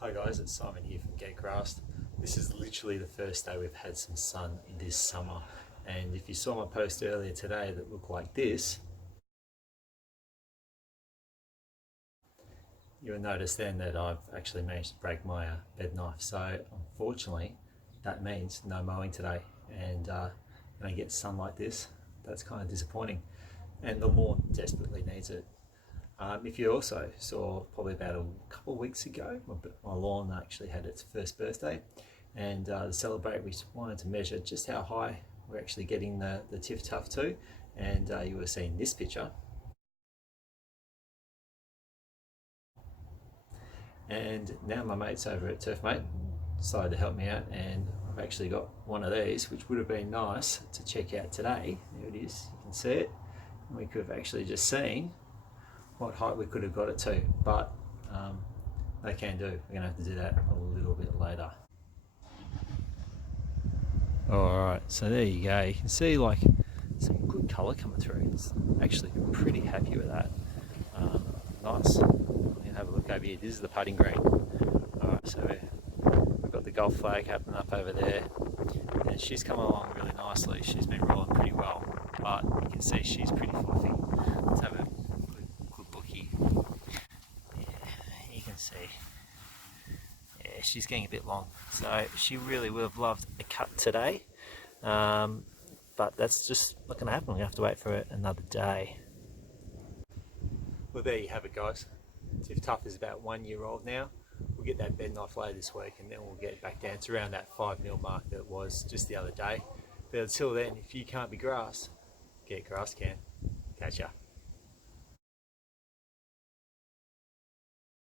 Hi guys, it's Simon here from Get Grassed. This is literally the first day we've had some sun this summer, and if you saw my post earlier today that looked like this, you will notice then that I've actually managed to break my bed knife. So unfortunately that means no mowing today, and when I get sun like this, that's kind of disappointing, and the lawn desperately needs it. If you also saw, probably about a couple of weeks ago, my lawn actually had its first birthday, and to celebrate we wanted to measure just how high we're actually getting the TifTuf to, and you were seeing this picture. And now my mates over at Turf Mate decided to help me out, and I've actually got one of these, which would have been nice to check out today. There it is, you can see it. And we could have actually just seen what height we could have got it to, but they can do. We're gonna have to do that a little bit later. Alright, so there you go. You can see like some good colour coming through. It's actually pretty happy with that. Nice. I'm gonna have a look over here. This is the putting green. Alright, so we've got the golf flag happening up over there, and she's coming along really nicely. She's been rolling pretty well, but you can see she's pretty fluffy. Let's have a good looky. Yeah, you can see. Yeah, she's getting a bit long, so she really would have loved a cut today, but that's just not going to happen. We have to wait for another day. Well, there you have it, guys. TifTuf is about 1 year old now. We'll get that bed knife later this week, and then we'll get back down to around that 5 mil mark that it was just the other day. But until then, if you can't be grass, Get Grass can. Catch ya.